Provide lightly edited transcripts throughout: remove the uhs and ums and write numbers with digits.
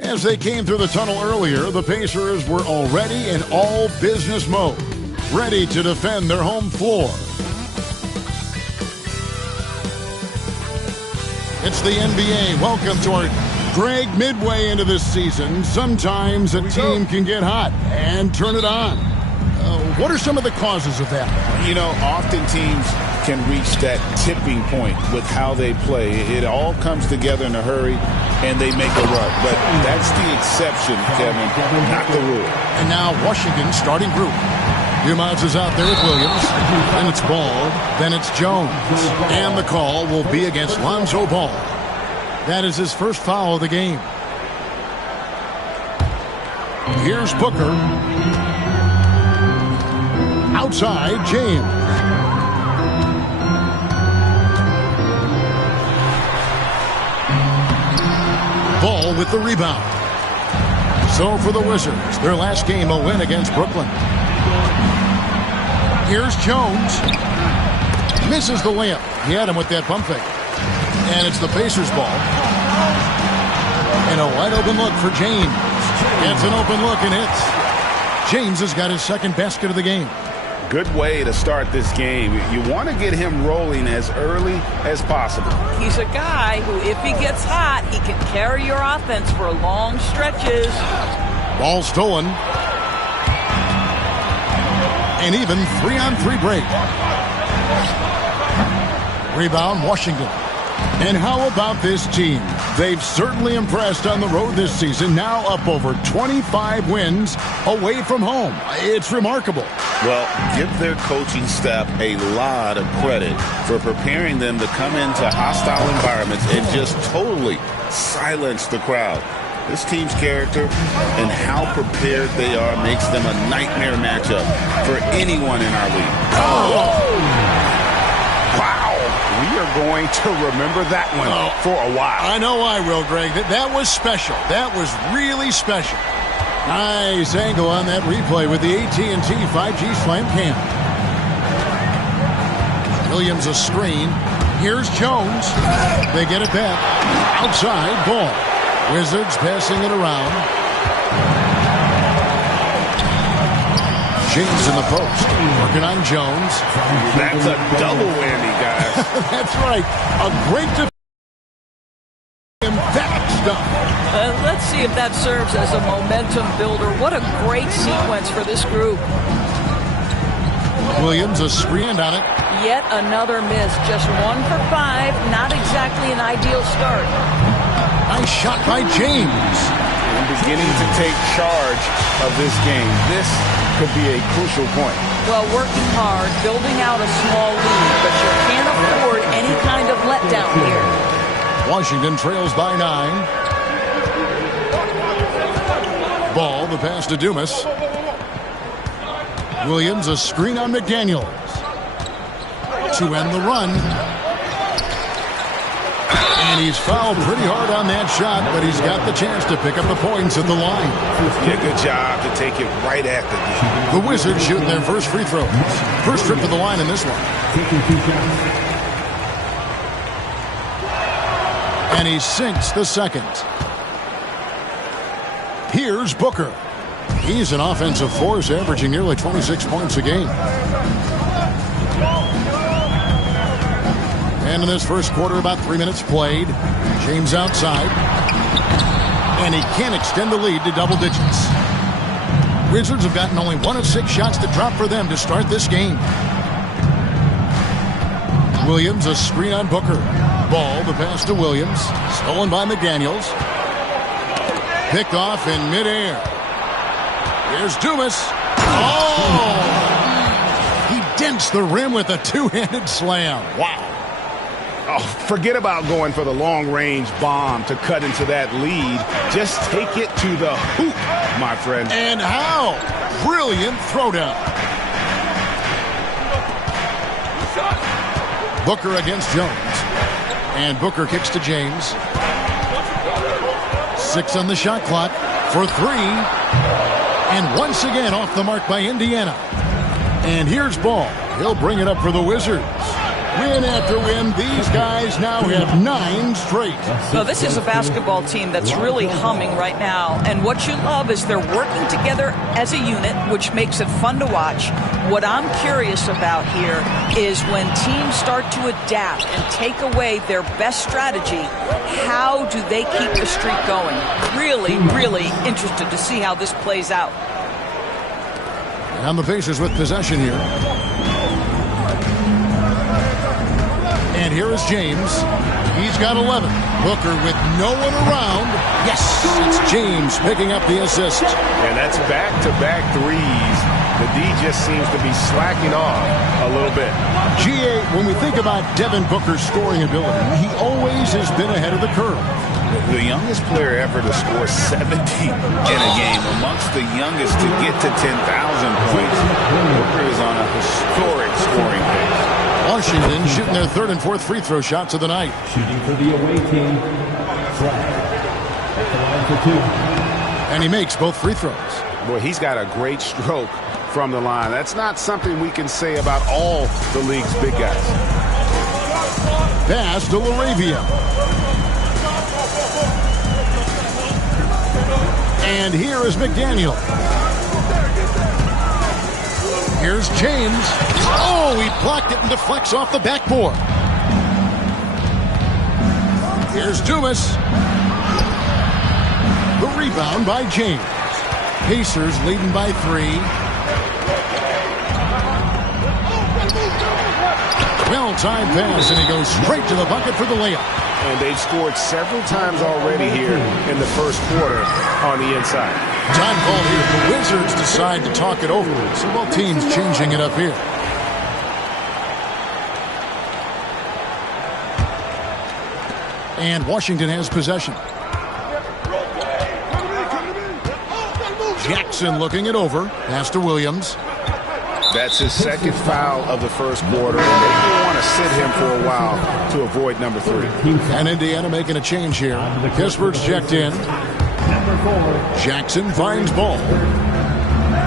As they came through the tunnel earlier, the Pacers were already in all business mode, ready to defend their home floor. It's the NBA. Welcome to our Greg midway into this season. Sometimes a team can get hot and turn it on. What are some of the causes of that? You know, often teams can reach that tipping point with how they play. It all comes together in a hurry, and they make a run. But that's the exception, Kevin, not the rule. And now Washington starting group. Dumas is out there with Williams. Then it's Ball. Then it's Jones. And the call will be against Lonzo Ball. That is his first foul of the game. Here's Booker. Outside, James. Ball with the rebound. So for the Wizards, their last game a win against Brooklyn. Here's Jones. Misses the layup. He had him with that pump fake. And it's the Pacers ball. And a wide open look for James. Gets an open look and hits. James has got his second basket of the game. Good way to start this game. You want to get him rolling as early as possible. He's a guy who, if he gets hot, he can carry your offense for long stretches. Ball stolen. And even 3-on-3 break. Rebound, Washington. And how about this team? They've certainly impressed on the road this season, now up over 25 wins away from home. It's remarkable. Well, give their coaching staff a lot of credit for preparing them to come into hostile environments and just totally silence the crowd. This team's character and how prepared they are makes them a nightmare matchup for anyone in our league. Oh! Wow! We are going to remember that one for a while. I know I will, Greg. That was special. That was really special. Nice angle on that replay with the AT&T 5G Slam Cam. Williams a screen. Here's Jones. They get it back. Outside, Ball. Wizards passing it around. James in the post. Working on Jones. That's a double whammy, guys. That's right. A great defense. Emphatic stuff. Let's see if that serves as a momentum builder. What a great sequence for this group. Williams a screen on it. Yet another miss. Just 1 for 5. Not exactly an ideal start. Nice shot by James. I'm beginning to take charge of this game. This could be a crucial point. Well, working hard, building out a small lead, but you can't afford any kind of letdown here. Washington trails by 9. Ball, the pass to Dumas. Williams a screen on McDaniels. To end the run. And he's fouled pretty hard on that shot, but he's got the chance to pick up the points at the line. Yeah, good job to take it right at the Wizards shooting their first free throws. First trip to the line in this one. And he sinks the second. Here's Booker. He's an offensive force, averaging nearly 26 points a game. And in this first quarter, about 3 minutes played. James outside. And he can't extend the lead to double digits. Wizards have gotten only 1 of 6 shots to drop for them to start this game. Williams a screen on Booker. Ball, the pass to Williams. Stolen by McDaniels. Picked off in midair. Here's Dumas. Oh! He dents the rim with a two-handed slam. Wow. Oh, forget about going for the long-range bomb to cut into that lead. Just take it to the hoop, my friend. And how? Brilliant throwdown. Booker against Jones. And Booker kicks to James. 6 on the shot clock for 3. And once again off the mark by Indiana. And here's Ball. He'll bring it up for the Wizards. Win after win, these guys now have 9 straight. No, this is a basketball team that's really humming right now. And what you love is they're working together as a unit, which makes it fun to watch. What I'm curious about here is when teams start to adapt and take away their best strategy, how do they keep the streak going? Really, really interested to see how this plays out. And the Pacers with possession here. And here is James. He's got 11. Booker with no one around. Yes, it's James picking up the assist. And that's back-to-back threes. The D just seems to be slacking off a little bit. GA, when we think about Devin Booker's scoring ability, he always has been ahead of the curve. The youngest player ever to score 70 in a game, amongst the youngest to get to 10,000 points. Booker is on a historic scoring pace. Washington shooting their 3rd and 4th free throw shots of the night. Shooting for the away team. Flag. At the line for 2. And he makes both free throws. Boy, he's got a great stroke from the line. That's not something we can say about all the league's big guys. Pass to LaRavia. And here is McDaniel. Here's James. Oh, he blocked it and deflects off the backboard. Here's Dumas. The rebound by James. Pacers leading by 3. Well-timed pass, and he goes straight to the bucket for the layup. And they've scored several times already here in the first quarter on the inside. Time call here. The Wizards decide to talk it over. So both teams changing it up here. And Washington has possession. Jackson looking it over. Pass to Williams. That's his second foul of the first quarter, and they will want to sit him for a while to avoid number 3. And Indiana making a change here. Pittsburgh's checked in. Jackson finds Ball.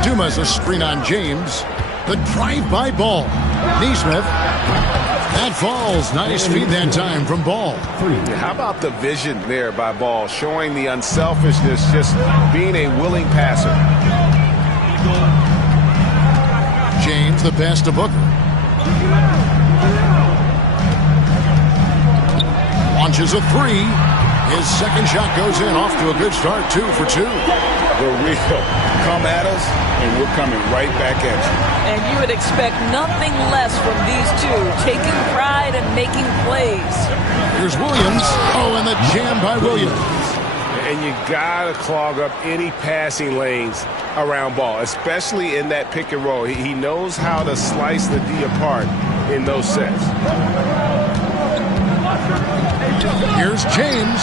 Dumas a screen on James. The drive-by Ball. Neesmith. That falls. Nice feed that time from Ball. How about the vision there by Ball, showing the unselfishness, just being a willing passer. James, the pass to Booker. Launches a 3. His second shot goes in, off to a good start, 2 for 2. The real come at us, and we're coming right back at you. And you would expect nothing less from these two, taking pride and making plays. Here's Williams. Oh, and the jam by Williams. And you got to clog up any passing lanes around Ball, especially in that pick and roll. He knows how to slice the D apart in those sets. Here's James.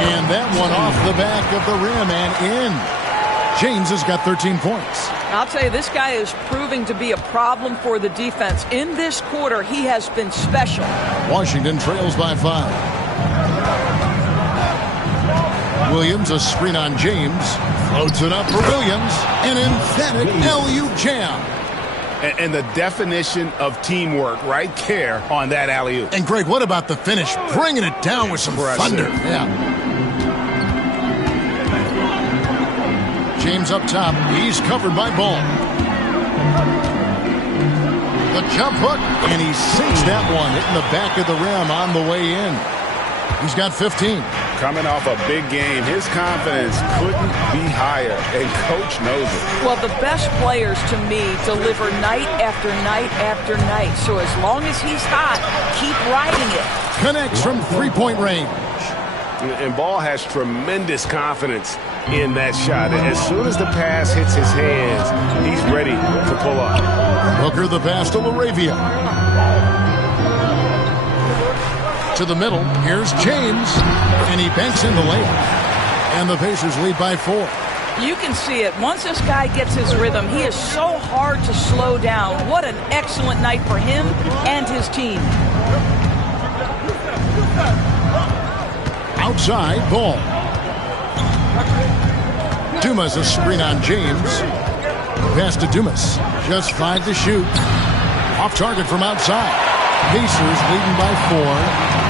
And that one off the back of the rim and in. James has got 13 points. I'll tell you, this guy is proving to be a problem for the defense. In this quarter, he has been special. Washington trails by 5. Williams, a screen on James. Floats it up for Williams. An emphatic LU jam. And the definition of teamwork right there on that alley-oop. And, Greg, what about the finish? Bringing it down with some thunder. Yeah. James up top. He's covered by Ball. The jump hook, and he sinks that one, hitting the back of the rim on the way in. He's got 15. Coming off a big game, his confidence couldn't be higher, and Coach knows it. Well, the best players, to me, deliver night after night after night. So as long as he's hot, keep riding it. Connects from three-point range. And Ball has tremendous confidence in that shot. As soon as the pass hits his hands, he's ready to pull up. Booker the pass to LaRavia. To the middle. Here's James. And he banks in the layup. And the Pacers lead by 4. You can see it. Once this guy gets his rhythm, he is so hard to slow down. What an excellent night for him and his team. Outside, Ball. Dumas a screen on James. Pass to Dumas. Just 5 to shoot. Off target from outside. Pacers leading by 4.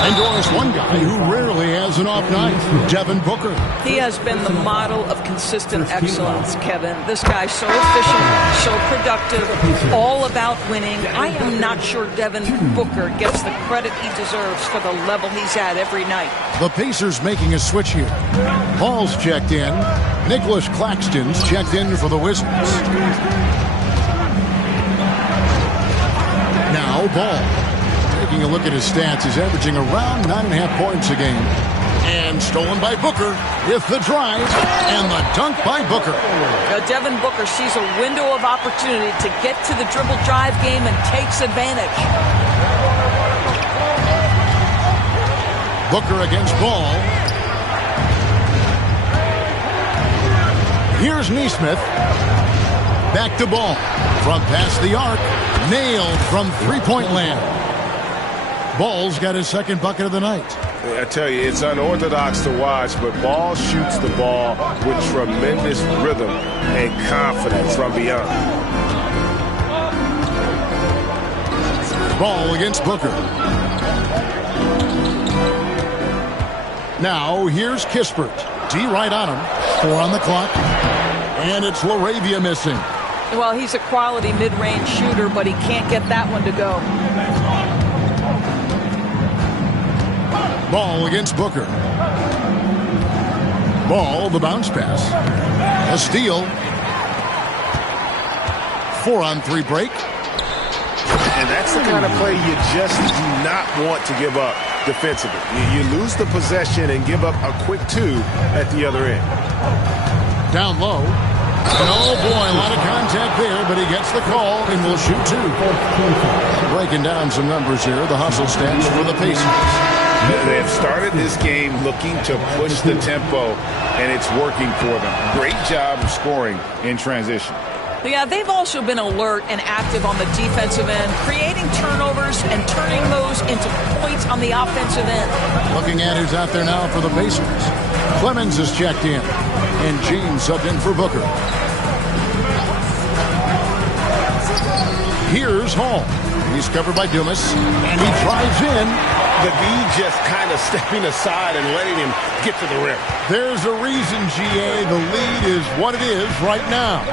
And Doris, one guy who rarely has an off night, Devin Booker. He has been the model of consistent excellence, Kevin. This guy's so efficient, so productive, all about winning. I am not sure Devin Booker gets the credit he deserves for the level he's at every night. The Pacers making a switch here. Ball's checked in. Nicholas Claxton's checked in for the Wizards. Now Ball. Taking a look at his stats, he's averaging around 9.5 points a game. And stolen by Booker with the drive and the dunk by Booker. Devin Booker sees a window of opportunity to get to the dribble drive game and takes advantage. Booker against Ball. Here's Nesmith. Back to Ball. From past the arc. Nailed from three-point land. Ball's got his second bucket of the night. I tell you, it's unorthodox to watch, but Ball shoots the ball with tremendous rhythm and confidence from beyond. Ball against Booker. Now, here's Kispert. D right on him. 4 on the clock. And it's LaRavia missing. Well, he's a quality mid-range shooter, but he can't get that one to go. Ball against Booker. Ball, the bounce pass. A steal. 4-on-3 break. And that's the kind of play you just do not want to give up defensively. You lose the possession and give up a quick 2 at the other end. Down low. And oh boy, a lot of contact there, but he gets the call and will shoot 2. Breaking down some numbers here, the hustle stats for the Pacers. They have started this game looking to push the tempo, and it's working for them. Great job of scoring in transition. Yeah, they've also been alert and active on the defensive end, creating turnovers and turning those into points on the offensive end. Looking at who's out there now for the Pacers. Clemens is checked in, and James subbed in for Booker. Here's Hall. He's covered by Dumas, and he drives in. The D just kind of stepping aside and letting him get to the rim. There's a reason, GA, the lead is what it is right now.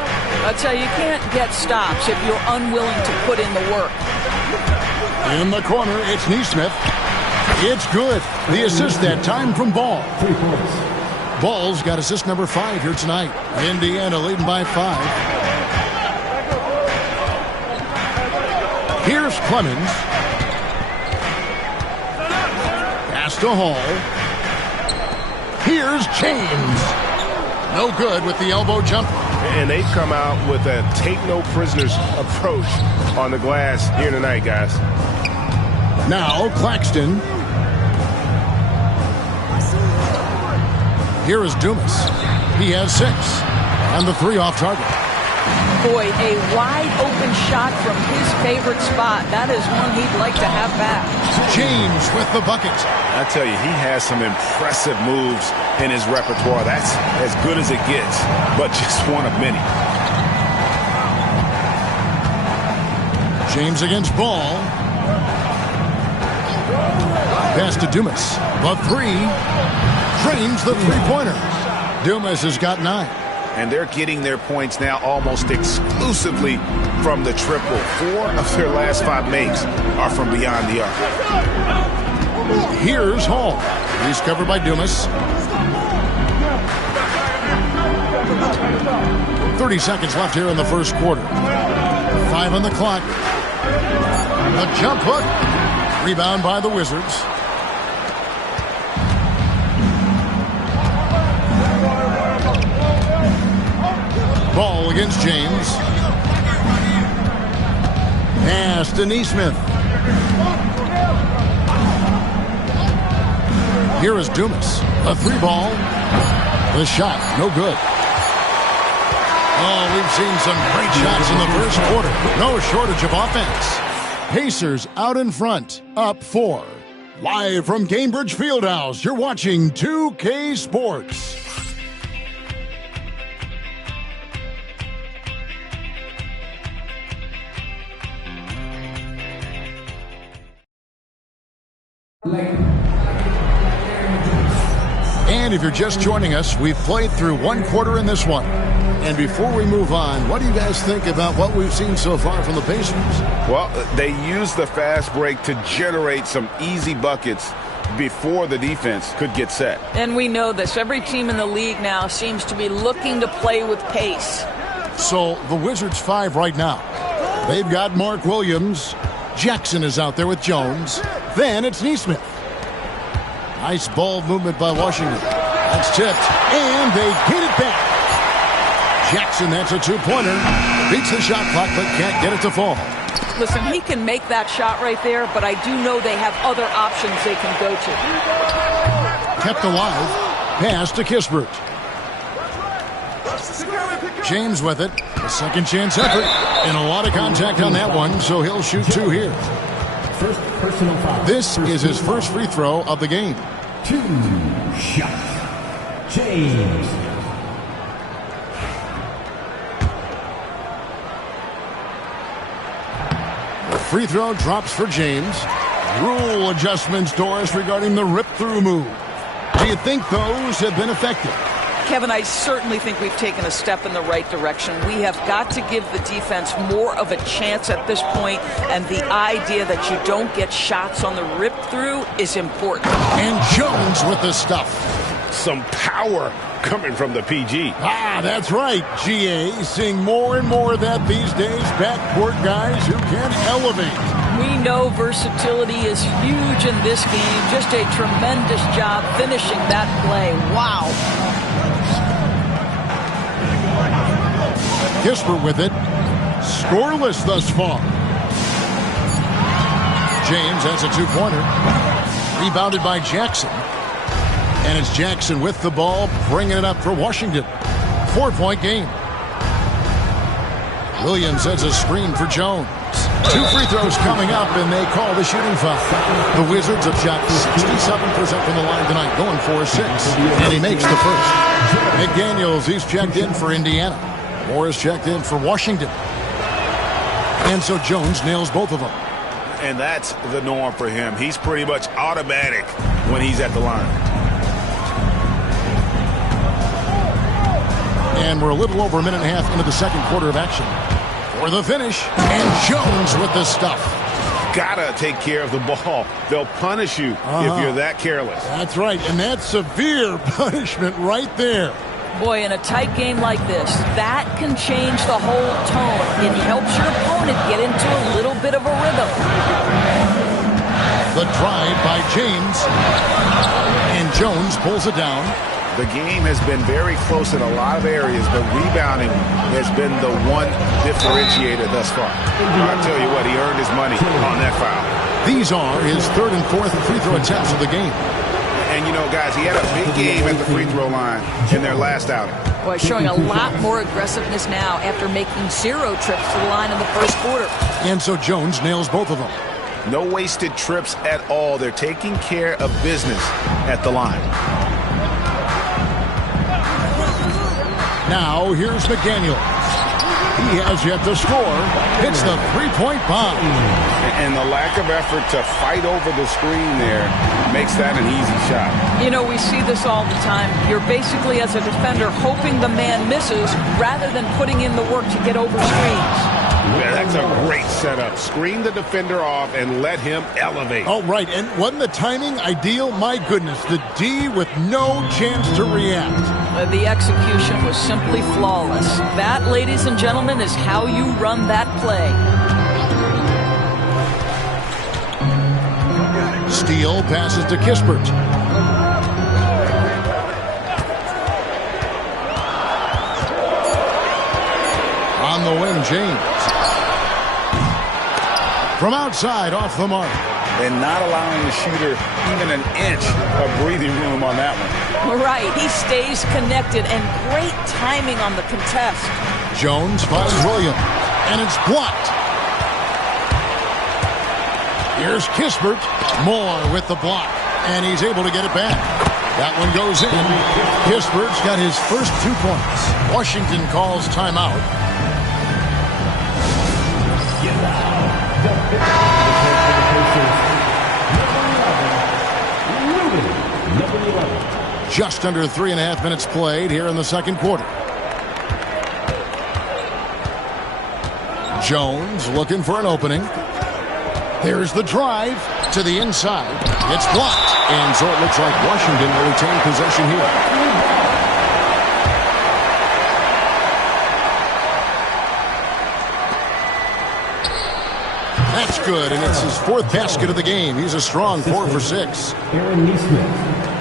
I'll tell you, you can't get stops if you're unwilling to put in the work. In the corner, it's Nesmith. It's good. The assist that time from Ball. 3 points. Ball's got assist number 5 here tonight. Indiana leading by 5. Here's Clemens. Pass to Hall. Here's James. No good with the elbow jumper. And they've come out with a take-no-prisoners approach on the glass here tonight, guys. Now Claxton. Here is Dumas. He has 6. And the 3 off target. Boy, a wide-open shot from his favorite spot. That is one he'd like to have back. James with the bucket. I tell you, he has some impressive moves in his repertoire. That's as good as it gets, but just one of many. James against Ball. Pass to Dumas. The 3. Drains the three-pointer. Dumas has got 9. And they're getting their points now almost exclusively from the triple. 4 of their last 5 makes are from beyond the arc. Here's Hall. He's covered by Dumas. 30 seconds left here in the first quarter. 5 on the clock. The jump hook. Rebound by the Wizards. Ball against James. Pass to Nesmith. Here is Dumas. A 3-ball. The shot, no good. Oh, we've seen some great shots in the first quarter. No shortage of offense. Pacers out in front, up 4. Live from Cambridge Fieldhouse, you're watching 2K Sports. And if you're just joining us, we've played through one quarter in this one. And before we move on, what do you guys think about what we've seen so far from the Pacers? Well, they used the fast break to generate some easy buckets before the defense could get set. And we know this. Every team in the league now seems to be looking to play with pace. So the Wizards 5 right now. They've got Mark Williams. Jackson is out there with Jones. Then it's Nesmith. Nice ball movement by Washington. That's tipped. And they get it back. Jackson, that's a two-pointer. Beats the shot clock, but can't get it to fall. Listen, he can make that shot right there, but I do know they have other options they can go to. Kept alive. Pass to Kispert. James with it. A second chance effort. And a lot of contact on that one, so he'll shoot two here. First personal foul. This is his first free throw of the game. 2 shot. James. The free throw drops for James. Rule adjustments, Doris, regarding the rip-through move. Do you think those have been effective? Kevin, I certainly think we've taken a step in the right direction. We have got to give the defense more of a chance at this point, and the idea that you don't get shots on the rip-through is important. And Jones with the stuff. Some power coming from the PG. Ah, that's right, GA. Seeing more and more of that these days. Backcourt guys who can elevate. We know versatility is huge in this game. Just a tremendous job finishing that play. Wow. Kispert with it. Scoreless thus far. James has a two-pointer. Rebounded by Jackson. And it's Jackson with the ball, bringing it up for Washington. 4-point game. Williams has a screen for Jones. Two free throws coming up, and they call the shooting foul. The Wizards have shot 67% from the line tonight, going 4-6. And he makes the first. McDaniels, he's checked in for Indiana. Morris checked in for Washington. And so Jones nails both of them. And that's the norm for him. He's pretty much automatic when he's at the line. And we're a little over a minute and a half into the second quarter of action. For the finish, and Jones with the stuff. Gotta take care of the ball. They'll punish you if you're that careless. That's right, and that's severe punishment right there. Boy, in a tight game like this, that can change the whole tone. It helps your opponent get into a little bit of a rhythm. The drive by James. And Jones pulls it down. The game has been very close in a lot of areas, but rebounding has been the one differentiator thus far. I'll tell you what, he earned his money on that foul. These are his third and fourth free throw attempts of the game. And, you know, guys, he had a big game at the free throw line in their last outing. Boy, showing a lot more aggressiveness now after making 0 trips to the line in the first quarter. And so Jones nails both of them. No wasted trips at all. They're taking care of business at the line. Now, here's McDaniel. He has yet to score. Hits the three-point bomb. And the lack of effort to fight over the screen there makes that an easy shot. You know, we see this all the time. You're basically, as a defender, hoping the man misses rather than putting in the work to get over screens. Yeah, that's a great setup. Screen the defender off and let him elevate. Oh, right. And wasn't the timing ideal? My goodness, the D with no chance to react. The execution was simply flawless. That, ladies and gentlemen, is how you run that play. Steele passes to Kispert. On the wing, James. From outside, off the mark. And not allowing the shooter even an inch of breathing room on that one. Right, he stays connected, and great timing on the contest. Jones finds Williams, and it's blocked. Here's Kispert. Moore with the block, and he's able to get it back. That one goes in. Kispert's got his first 2 points. Washington calls timeout. Just under 3.5 minutes played here in the second quarter. Jones looking for an opening. There's the drive to the inside. It's blocked. And so it looks like Washington will retain possession here. That's good, and it's his fourth basket of the game. He's a strong 4 for 6. Aaron Neesmith.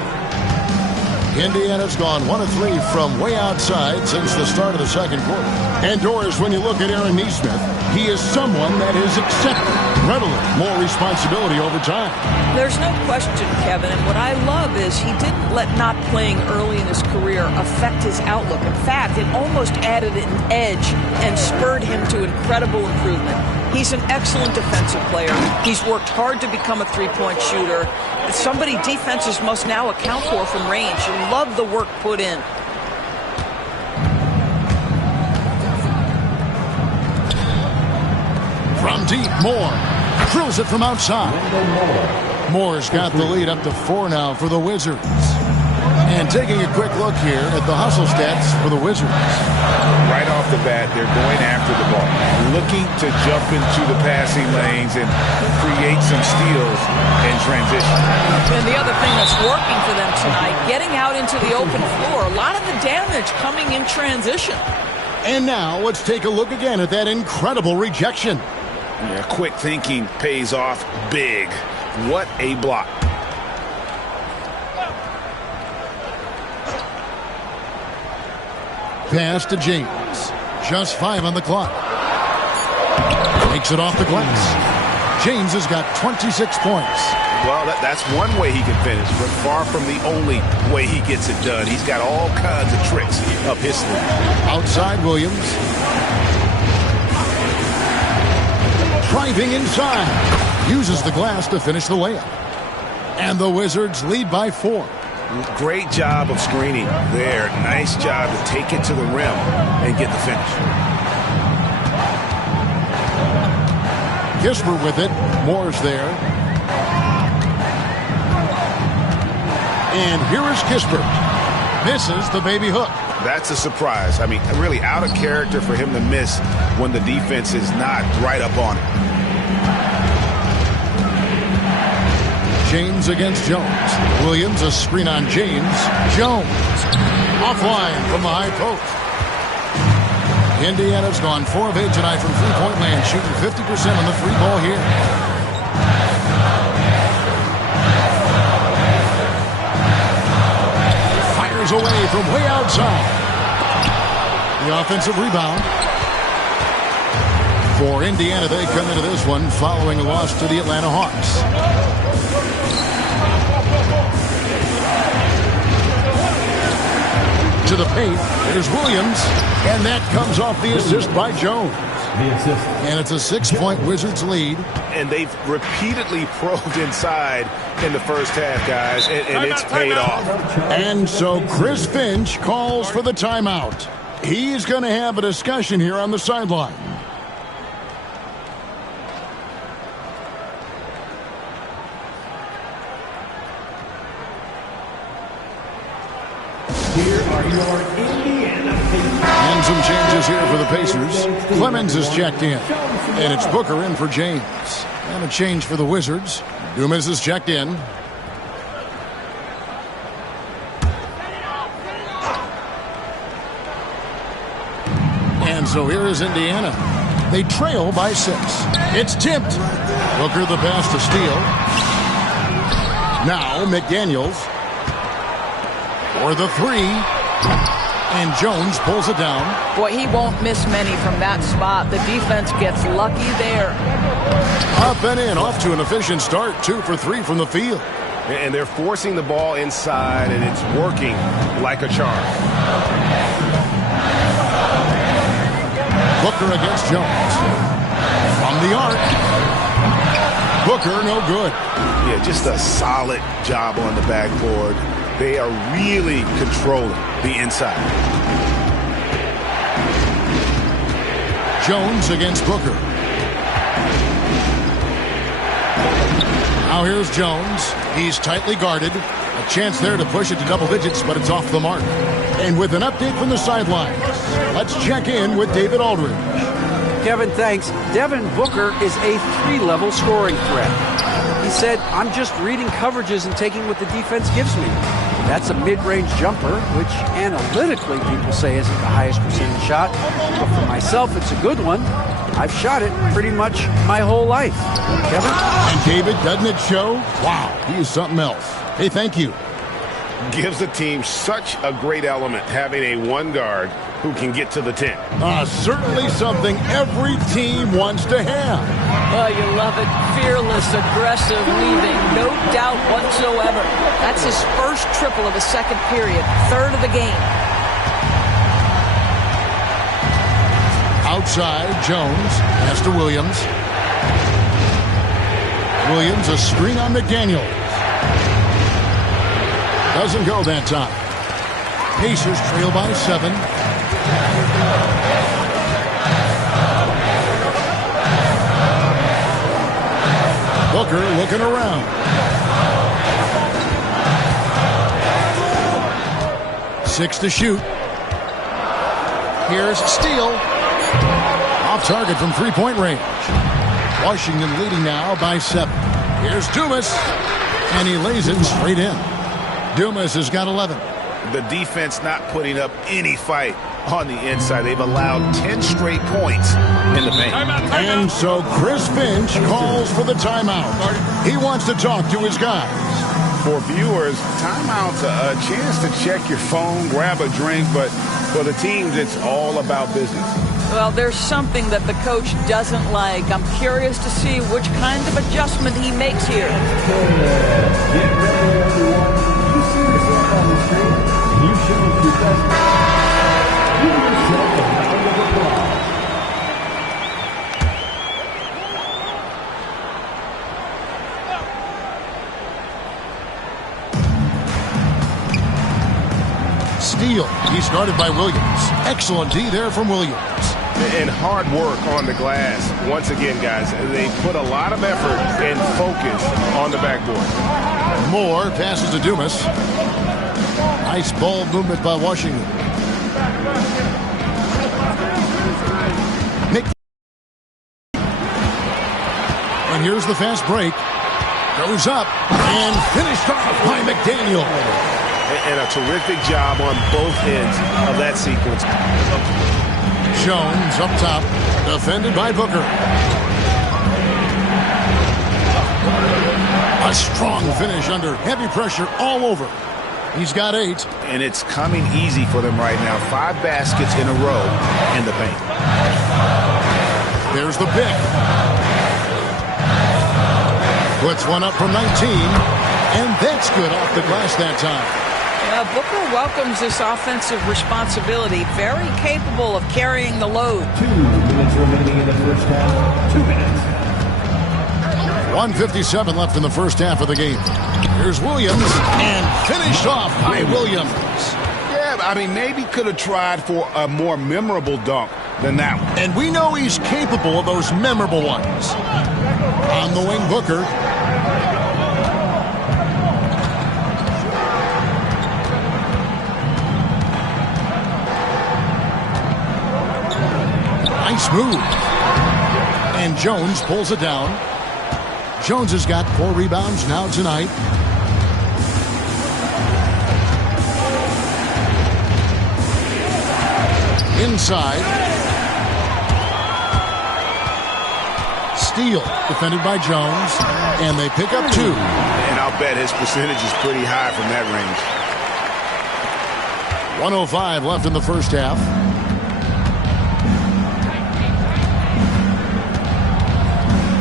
Indiana's gone 1 of 3 from way outside since the start of the second quarter. And Doris, when you look at Aaron Neesmith, he is someone that is accepted readily more responsibility over time. There's no question, Kevin, and what I love is he didn't let not playing early in his career affect his outlook. In fact, it almost added an edge and spurred him to incredible improvement. He's an excellent defensive player. He's worked hard to become a three-point shooter. It's somebody defenses must now account for from range. You love the work put in. From deep, Moore drills it from outside. Moore's got the lead up to 4 now for the Wizards. And taking a quick look here at the hustle stats for the Wizards. Right off the bat, they're going after the ball, looking to jump into the passing lanes and create some steals in transition. And the other thing that's working for them tonight, getting out into the open floor. A lot of the damage coming in transition. And now let's take a look again at that incredible rejection. Yeah, quick thinking pays off big. What a block. Pass to James. Just 5 on the clock. Takes it off the glass. James has got 26 points. Well, that's one way he can finish, but far from the only way he gets it done. He's got all kinds of tricks up his sleeve. Outside Williams. Driving inside. Uses the glass to finish the layup. And the Wizards lead by 4. Great job of screening there. Nice job to take it to the rim and get the finish. Kisper with it. Moore's there. And here is Kisper. Misses the baby hook. That's a surprise. I mean, really out of character for him to miss when the defense is not right up on it. James against Jones. Williams, a screen on James. Jones. Offline from the high post. Indiana's gone 4 of 8 tonight from three-point land, shooting 50% on the free ball here. Fires away from way outside. The offensive rebound. For Indiana, they come into this one following a loss to the Atlanta Hawks. To the paint, there's Williams, and that comes off the assist by Jones. The assist. And it's a 6-point Wizards lead. And they've repeatedly probed inside in the first half, guys, and it's paid off. And so Chris Finch calls for the timeout. He's going to have a discussion here on the sideline. Here are your Indiana Pacers. And some changes here for the Pacers. Clemens is checked in. And it's Booker in for James. And a change for the Wizards. Dumas is checked in. And so here is Indiana. They trail by 6. It's tipped. Booker the pass to Steele. Now McDaniels. For the 3. And Jones pulls it down. Boy, he won't miss many from that spot. The defense gets lucky there. Up and in, off to an efficient start. 2 for 3 from the field. And they're forcing the ball inside, and it's working like a charm. Booker against Jones. From the arc. Booker, no good. Yeah, just a solid job on the backboard. They are really controlling the inside. Jones against Booker. Now here's Jones. He's tightly guarded. A chance there to push it to double digits, but it's off the mark. And with an update from the sidelines, let's check in with David Aldridge. Kevin, thanks. Devin Booker is a 3-level scoring threat. He said, I'm just reading coverages and taking what the defense gives me. That's a mid-range jumper, which analytically people say isn't the highest percentage shot. But for myself, it's a good one. I've shot it pretty much my whole life. Kevin? And David, doesn't it show? Wow, he is something else. Hey, thank you. Gives the team such a great element having a one guard who can get to the 10. Certainly something every team wants to have. Oh, you love it. Fearless, aggressive, leaving. No doubt whatsoever. That's his first triple of the second period. Third of the game. Outside, Jones. Pass to Williams. Williams, a screen on McDaniels. Doesn't go that time. Pacers trail by 7. Booker looking around. 6 to shoot. Here's Steele. Off target from three-point range. Washington leading now by 7. Here's Dumas. And he lays it straight in. Dumas has got 11. The defense not putting up any fight on the inside. They've allowed 10 straight points in the paint. And so Chris Finch calls for the timeout. He wants to talk to his guys. For viewers, timeout's a chance to check your phone, grab a drink, but for the teams, it's all about business. Well, there's something that the coach doesn't like. I'm curious to see which kind of adjustment he makes here. Get ready, everyone. You see the score on the screen. You show us your best. Give yourself a round of applause. Steele. He's guarded by Williams. Excellent D there from Williams. And hard work on the glass. Once again, guys, they put a lot of effort and focus on the backboard. Moore passes to Dumas. Nice ball movement by Washington. And here's the fast break. Goes up and finished off by McDaniel. And a terrific job on both ends of that sequence. Jones up top, defended by Booker. A strong finish under heavy pressure all over. He's got 8. And it's coming easy for them right now. 5 baskets in a row in the paint. There's the pick. Puts one up from 19. And that's good off the glass that time. Booker welcomes this offensive responsibility. Very capable of carrying the load. 2 minutes remaining in the first half. 2 minutes. 1:57 left in the first half of the game. Here's Williams, and finished off by Williams. Yeah, I mean, maybe could have tried for a more memorable dunk than that one. And we know he's capable of those memorable ones. On the wing, Booker. Nice move. And Jones pulls it down. Jones has got 4 rebounds now tonight. Inside. Steele defended by Jones. And they pick up 2. And I'll bet his percentage is pretty high from that range. 1:05 left in the first half.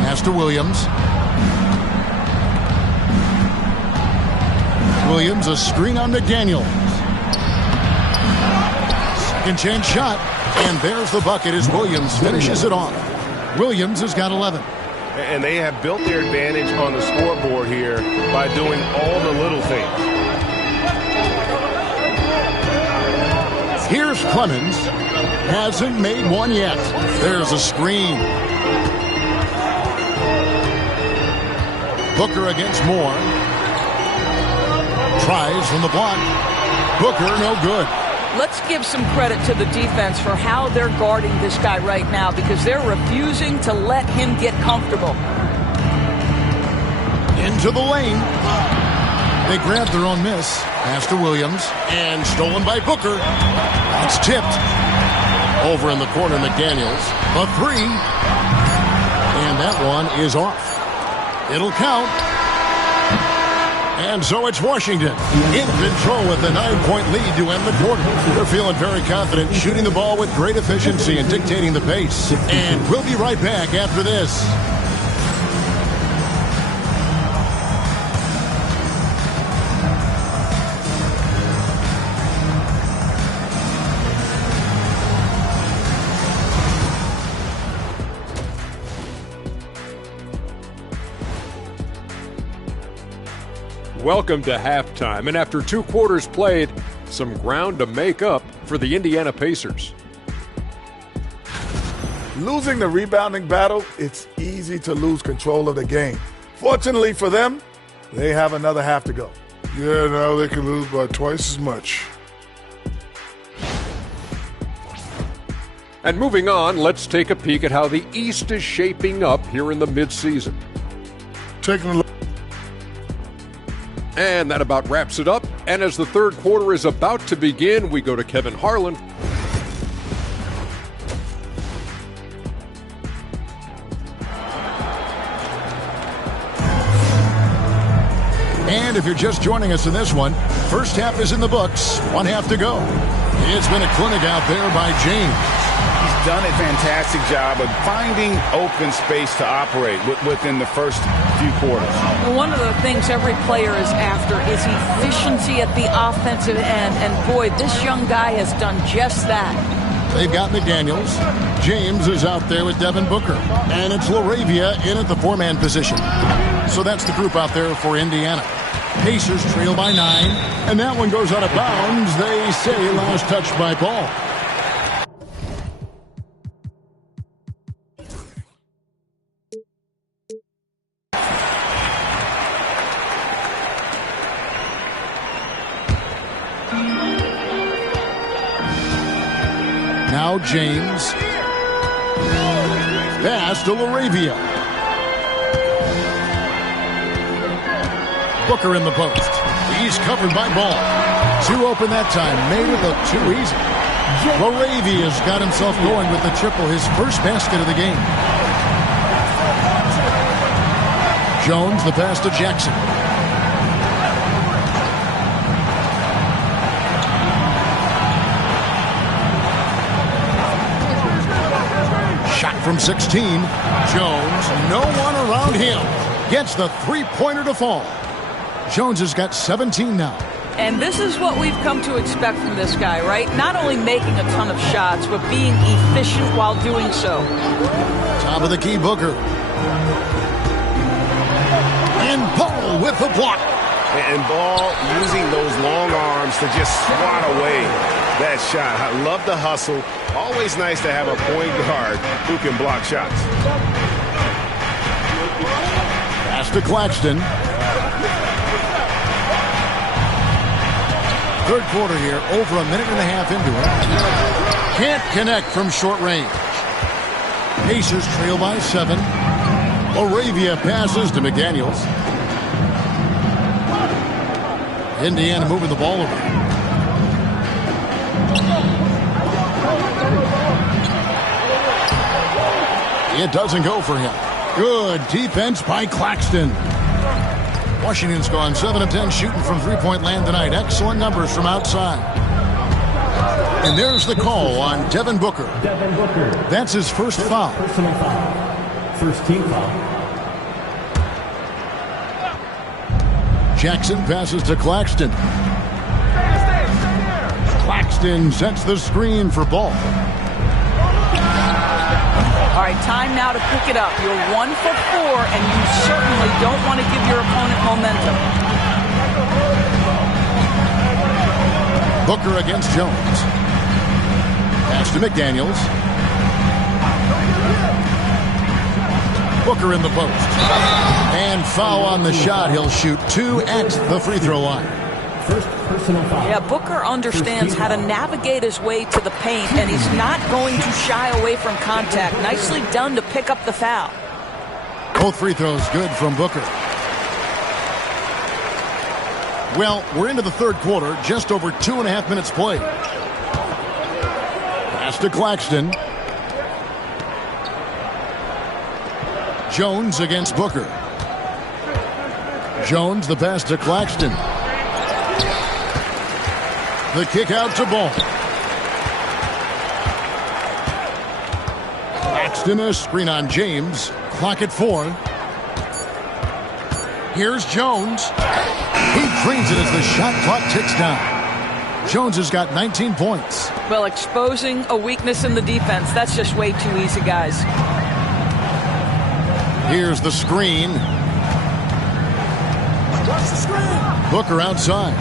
Pass to Williams. Williams, a screen on McDaniels. Second chance shot. And there's the bucket as Williams finishes it off. Williams has got 11. And they have built their advantage on the scoreboard here by doing all the little things. Here's Clemens. Hasn't made one yet. There's a screen. Booker against Moore. Tries from the block. Booker, no good. Let's give some credit to the defense for how they're guarding this guy right now because they're refusing to let him get comfortable. Into the lane. They grabbed their own miss. Pass to Williams. And stolen by Booker. It's tipped. Over in the corner, McDaniels. A three. And that one is off. It'll count. And so it's Washington in control with a 9-point lead to end the quarter. They're feeling very confident, shooting the ball with great efficiency and dictating the pace. And we'll be right back after this. Welcome to halftime, and after 2 quarters played, some ground to make up for the Indiana Pacers. Losing the rebounding battle, it's easy to lose control of the game. Fortunately for them, they have another half to go. Yeah, now they can lose by twice as much. And moving on, let's take a peek at how the East is shaping up here in the midseason. Taking a look. And that about wraps it up. And as the third quarter is about to begin, we go to Kevin Harlan. And if you're just joining us in this one, first half is in the books. 1 half to go. It's been a clinic out there by James. He's done a fantastic job of finding open space to operate within the first few quarters. Well, one of the things every player is after is efficiency at the offensive end. And boy, this young guy has done just that. They've got McDaniels. James is out there with Devin Booker. And it's LaRavia in at the 4-man position. So that's the group out there for Indiana. Pacers trail by 9. And that one goes out of bounds. They say last touch by Ball. Now James. Pass to LaRavia. Booker in the post. He's covered by Ball. 2 open that time. Made it look too easy. LaRavia's got himself going with the triple, his first basket of the game. Jones, the pass to Jackson. Shot from 16. Jones, no one around him. Gets the three-pointer to fall. Jones has got 17 now. And this is what we've come to expect from this guy, right? Not only making a ton of shots, but being efficient while doing so. Top of the key, Booker. And Ball with the block. And Ball using those long arms to just swat away that shot. I love the hustle. Always nice to have a point guard who can block shots. Pass to Claxton. Third quarter here, over a minute and a half into it. Can't connect from short range. Pacers trail by 7. LaRavia passes to McDaniels. Indiana moving the ball over. It doesn't go for him. Good defense by Claxton. Washington's gone 7 of 10 shooting from three-point land tonight. Excellent numbers from outside. And there's the call on Devin Booker. Devin Booker. That's his first foul. Personal foul. First team foul. Jackson passes to Claxton. Claxton sets the screen for Ball. All right, time now to pick it up. You're 1 for 4, and you certainly don't want to give your opponent momentum. Booker against Jones. Pass to McDaniels. Booker in the post. And foul on the shot. He'll shoot 2 at the free throw line. First personal foul. Yeah, Booker understands how to navigate his way to the paint, and he's not going to shy away from contact. Nicely done to pick up the foul. Both free throws good from Booker. Well, we're into the third quarter, just over 2.5 minutes played. Pass to Claxton. Jones against Booker. Jones, the pass to Claxton. The kick out to Ball. Claxton, a screen on James. Clock at 4. Here's Jones. He drains it as the shot clock ticks down. Jones has got 19 points. Well, exposing a weakness in the defense, that's just way too easy, guys. Here's the screen. Watch the screen. Booker outside.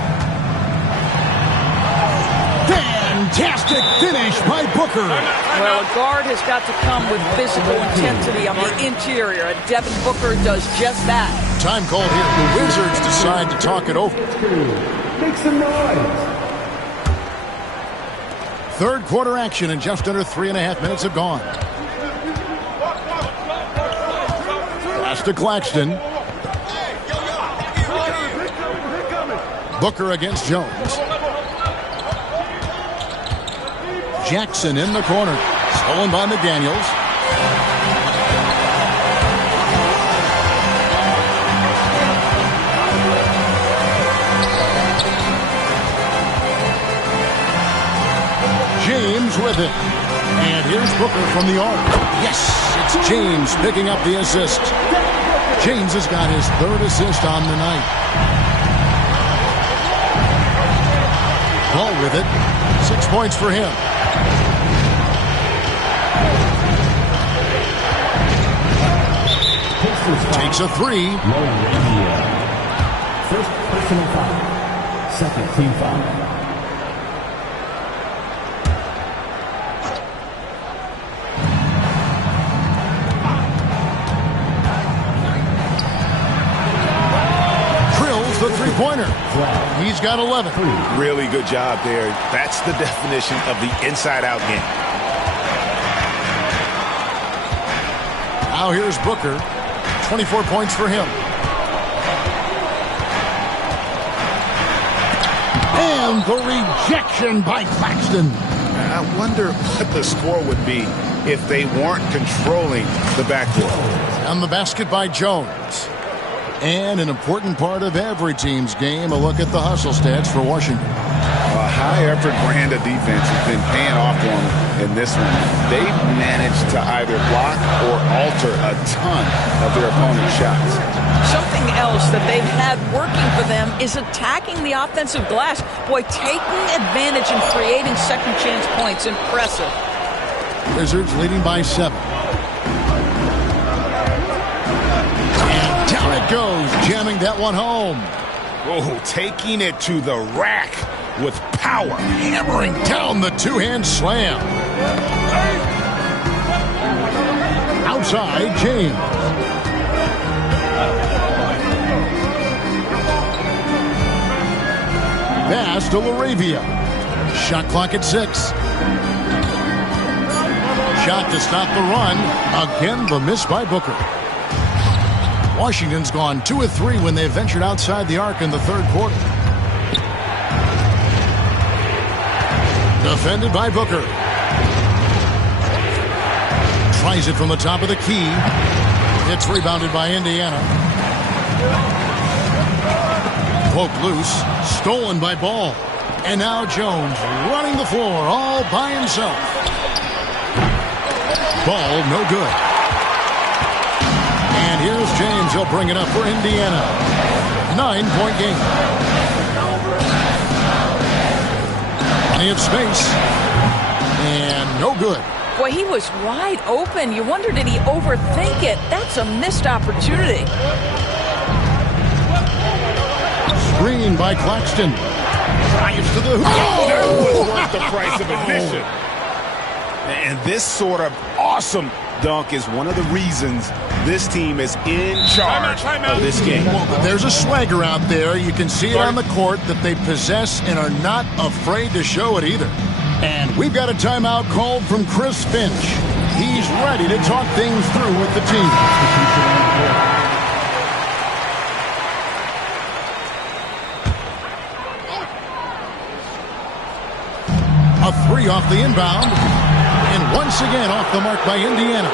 Fantastic finish by Booker. Well, a guard has got to come with physical intensity on the interior, and Devin Booker does just that. Time called here. The Wizards decide to talk it over. Make some noise. Third quarter action, and just under 3.5 minutes have gone. Pass to Claxton. Booker against Jones. Jackson in the corner. Stolen by McDaniels. James with it. And here's Booker from the arc. Yes, it's James picking up the assist. James has got his third assist on the night. Ball with it. 6 points for him. Takes a 3. First personal foul. Second team foul. The three-pointer. He's got 11. Really good job there. That's the definition of the inside-out game. Now here's Booker. 24 points for him. And the rejection by Claxton. I wonder what the score would be if they weren't controlling the backcourt. On the basket by Jones. And an important part of every team's game, a look at the hustle stats for Washington. A high-effort brand of defense has been paying off for them in this one. They've managed to either block or alter a ton of their opponent's shots. Something else that they've had working for them is attacking the offensive glass. Boy, taking advantage and creating second-chance points. Impressive. Wizards leading by 7. Down it goes, jamming that one home. Oh, taking it to the rack with power. Hammering down the two-hand slam. Outside, James. Pass to Laravia. Shot clock at 6. Shot to stop the run. Again, the miss by Booker. Washington's gone 2 of 3 when they ventured outside the arc in the third quarter. Defended by Booker. Tries it from the top of the key. It's rebounded by Indiana. Poked loose. Stolen by Ball. And now Jones running the floor all by himself. Ball no good. And here's James. He'll bring it up for Indiana. 9-point game. Plenty of space. And no good. Boy, he was wide open. You wonder, did he overthink it? That's a missed opportunity. Screen by Claxton. Drives to the hoop. Oh, that was worth the price of admission. And this sort of awesome dunk is one of the reasons this team is in charge of this game. Well, there's a swagger out there. You can see it on the court that they possess and are not afraid to show it either. And we've got a timeout called from Chris Finch. He's ready to talk things through with the team. A three off the inbound. And once again off the mark by Indiana.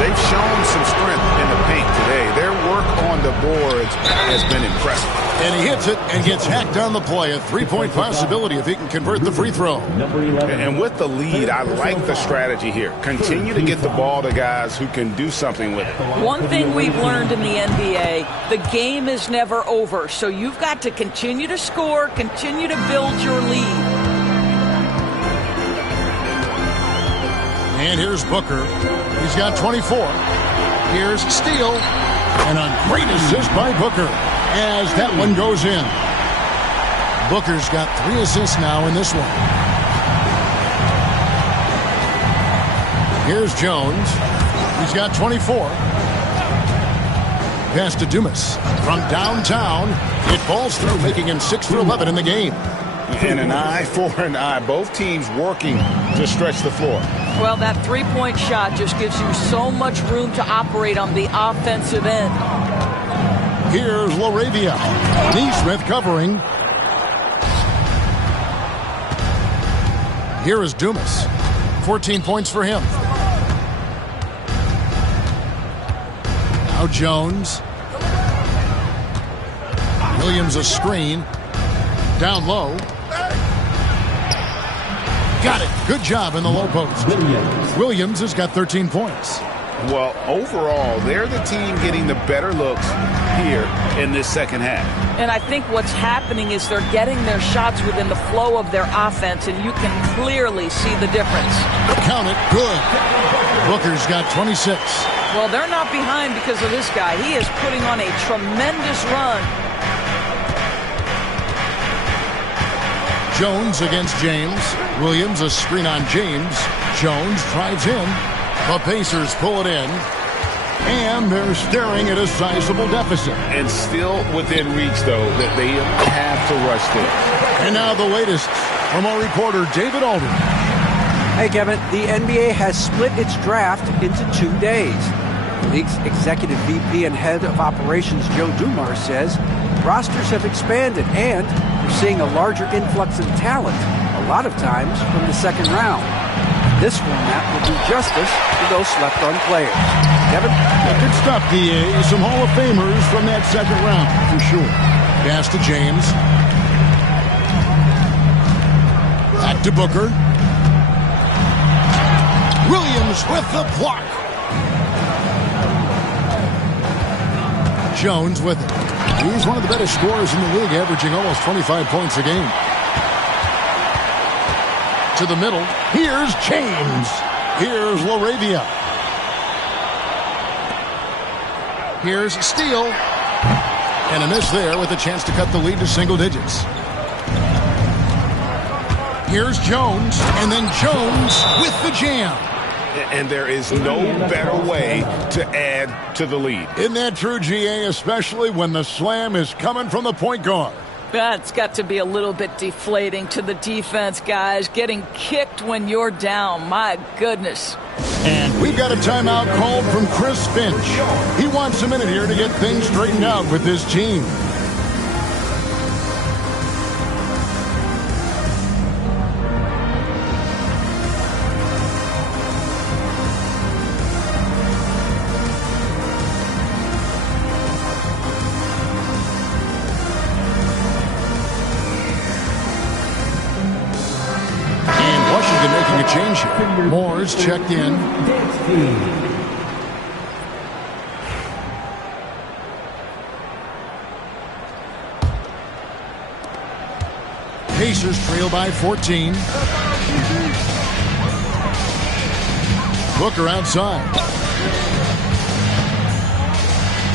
They've shown some strength in the paint today. Their work on the boards has been impressive. And he hits it and gets hacked on the play. A three-point possibility if he can convert the free throw. And with the lead, I like the strategy here. Continue to get the ball to guys who can do something with it. One thing we've learned in the NBA, the game is never over. So you've got to continue to score, continue to build your lead. And here's Booker. He's got 24. Here's Steele. And a great assist by Booker as that one goes in. Booker's got 3 assists now in this one. Here's Jones. He's got 24. Pass to Dumas. From downtown, it falls through, making him 6 for 11 in the game. And an eye for an eye. Both teams working to stretch the floor. Well, that three-point shot just gives you so much room to operate on the offensive end. Here's Laravia. Neesmith covering. Here is Dumas. 14 points for him. Now Jones. Williams a screen. Down low. Got it. Good job in the low post. Williams has got 13 points. Well, overall, they're the team getting the better looks here in this second half. And I think what's happening is they're getting their shots within the flow of their offense, and you can clearly see the difference. Count it. Good. Booker's got 26. Well, they're not behind because of this guy. He is putting on a tremendous run. Jones against James. Williams a screen on James. Jones drives in. The Pacers pull it in. And they're staring at a sizable deficit. And still within reach, though, that they have to rush things. And now the latest from our reporter, David Alden. Hey, Kevin, the NBA has split its draft into 2 days. The league's executive VP and head of operations, Joe Dumars, says rosters have expanded and we're seeing a larger influx of talent, a lot of times from the second round. This format will do justice to those slept-on players. Kevin? Good stuff, D.A. Some Hall of Famers from that second round, for sure. Pass to James. Back to Booker. Williams with the block. Jones with it. He's one of the better scorers in the league, averaging almost 25 points a game. To the middle. Here's James. Here's Laravia. Here's Steele. And a miss there with a chance to cut the lead to single digits. Here's Jones. And then Jones with the jam. And there is no better way to add to the lead. Isn't that true, GA, especially when the slam is coming from the point guard? That's got to be a little bit deflating to the defense, guys. Getting kicked when you're down. My goodness. And we've got a timeout called from Chris Finch. He wants a minute here to get things straightened out with his team. Change here. Moore's checked in. Pacers trail by 14. Booker outside.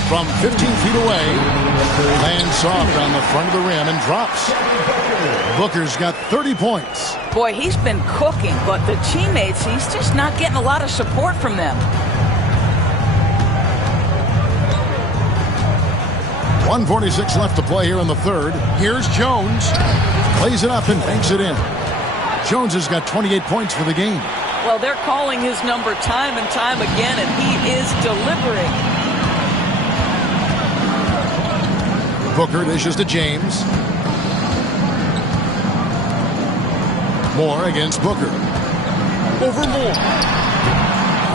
From 15 feet away. Lands soft on the front of the rim and drops. Booker's got 30 points. Boy, he's been cooking, but the teammates, he's just not getting a lot of support from them. 1:46 left to play here in the third. Here's Jones. Plays it up and banks it in. Jones has got 28 points for the game. Well, they're calling his number time and time again, and he is delivering. Booker dishes to James. Moore against Booker. Over Moore.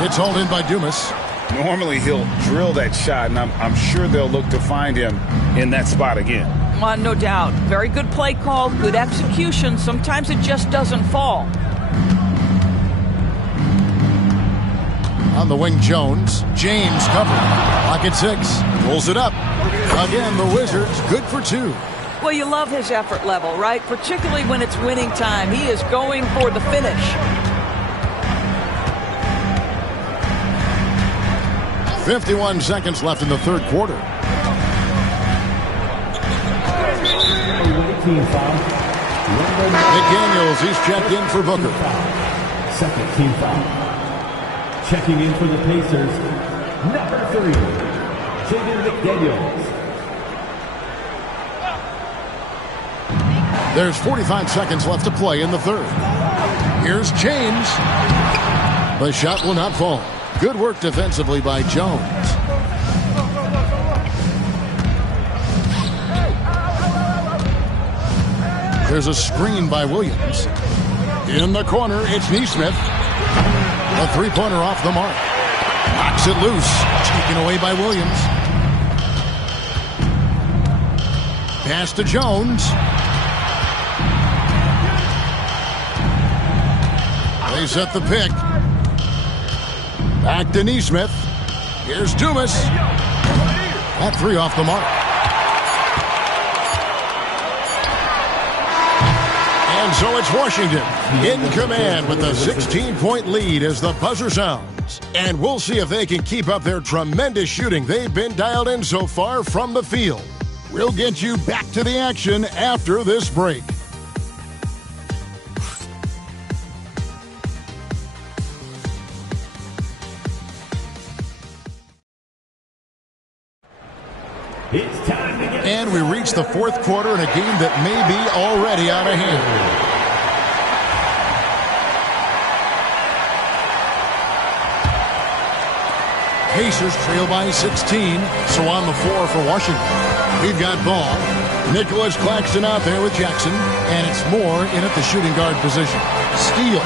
It's hauled in by Dumas. Normally he'll drill that shot, and I'm sure they'll look to find him in that spot again. No doubt. Very good play call, good execution. Sometimes it just doesn't fall. On the wing, Jones. James covered. Pocket 6. Pulls it up. Again, the Wizards good for 2. Well, you love his effort level, right? Particularly when it's winning time. He is going for the finish. .51 seconds left in the third quarter. McDaniels, he's checked in for Booker. Second team foul. Checking in for the Pacers, number 3, Jaden McDaniels. There's 45 seconds left to play in the third. Here's James. The shot will not fall. Good work defensively by Jones. There's a screen by Williams. In the corner, it's Nesmith. A three-pointer off the mark. Knocks it loose. Taken away by Williams. Pass to Jones. They set the pick. Back to Nesmith. Here's Dumas. That three off the mark. And so it's Washington in command with a 16-point lead as the buzzer sounds. And we'll see if they can keep up their tremendous shooting they've been dialed in so far from the field. We'll get you back to the action after this break. And we reach the fourth quarter in a game that may be already out of hand. Pacers trail by 16, so on the floor for Washington. We've got Ball, Nicholas Claxton out there with Jackson, and it's Moore in at the shooting guard position. Steele,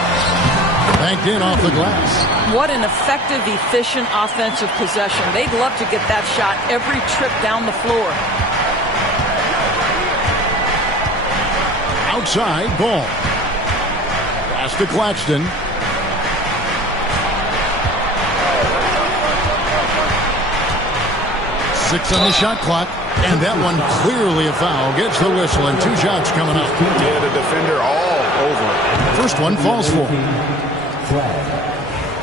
banked in off the glass. What an effective, efficient offensive possession. They'd love to get that shot every trip down the floor. Outside, Ball. Pass to Claxton. Six on the shot clock, and that one clearly a foul. Gets the whistle, and two shots coming up. Yeah, the defender all over. First one falls for him.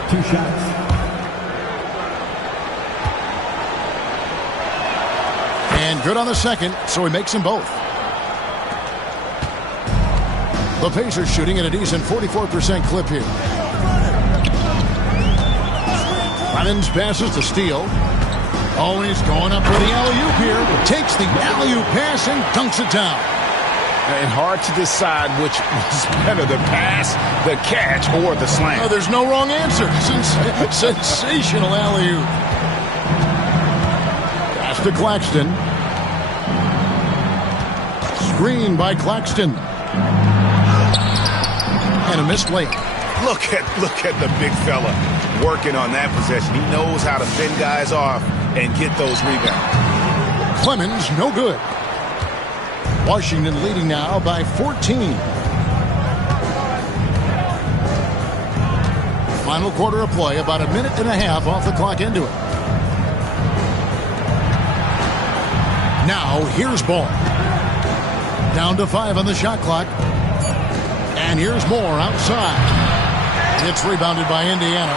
2 shots. And good on the second, so he makes them both. The Pacers shooting at a decent 44% clip here. Clemens passes to Steele. Oh, he's going up for the alley-oop here. Takes the alley-oop pass and dunks it down. And hard to decide which was better, the pass, the catch, or the slam. Oh, there's no wrong answer. Sensational alley-oop. Pass to Claxton. Screen by Claxton. And a missed late. Look at the big fella working on that possession. He knows how to fend guys off and get those rebounds. Clemens, no good. Washington leading now by 14. Final quarter of play, about a minute and a half off the clock into it. Now, here's Ball. Down to 5 on the shot clock. And here's Moore outside. It's rebounded by Indiana.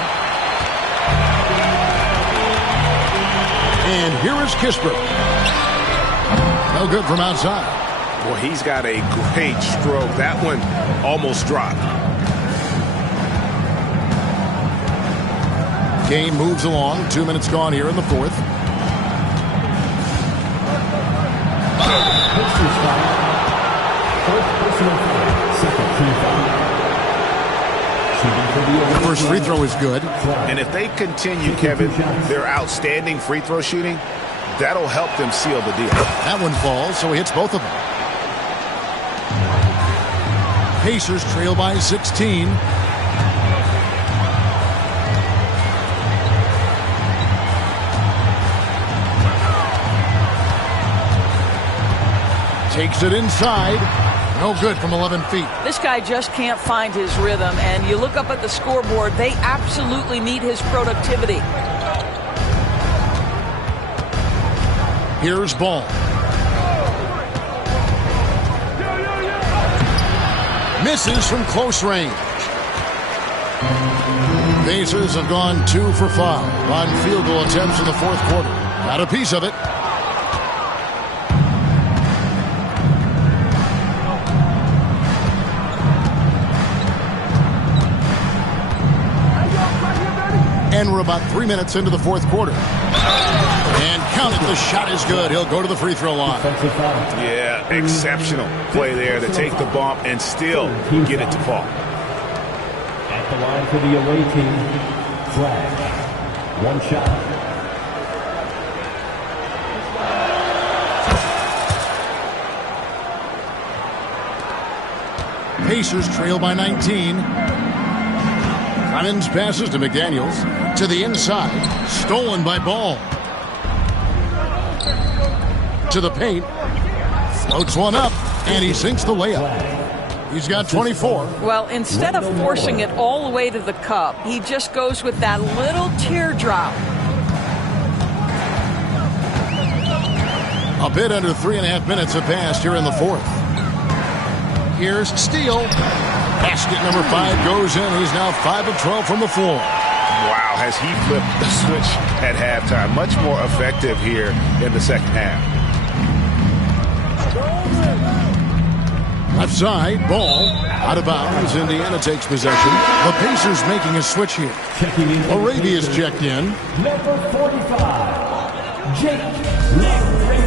And here is Kispert. No good from outside. Well, he's got a great stroke. That one almost dropped. Game moves along. 2 minutes gone here in the fourth. Pacers foul. First personal foul. Second team foul. Shooting for the The first free throw is good. And if they continue, Kevin, their outstanding free throw shooting, that'll help them seal the deal. That one falls, so he hits both of them. Pacers trail by 16. Takes it inside. No good from 11 feet. This guy just can't find his rhythm, and you look up at the scoreboard, they absolutely need his productivity. Here's Ball. Misses from close range. Pacers have gone 2 for 5 on field goal attempts in the fourth quarter. Got a piece of it. And we're about 3 minutes into the fourth quarter. And count it, the shot is good. He'll go to the free throw line. Yeah, exceptional play there to take the bump and still get it to fall. At the line for the away team, Flash. One shot. Pacers trail by 19. Clemens passes to McDaniels. To the inside. Stolen by Ball. To the paint. Floats one up. And he sinks the layup. He's got 24. Well, instead of forcing it all the way to the cup, he just goes with that little teardrop. A bit under 3.5 minutes have passed here in the fourth. Here's Steele. Basket number 5 goes in. He's now 5 of 12 from the floor. Wow, has he flipped the switch at halftime. Much more effective here in the second half. Left side, Ball. Out of bounds. Indiana takes possession. The Pacers making a switch here. Arabia's checked in. Number 45, Jake.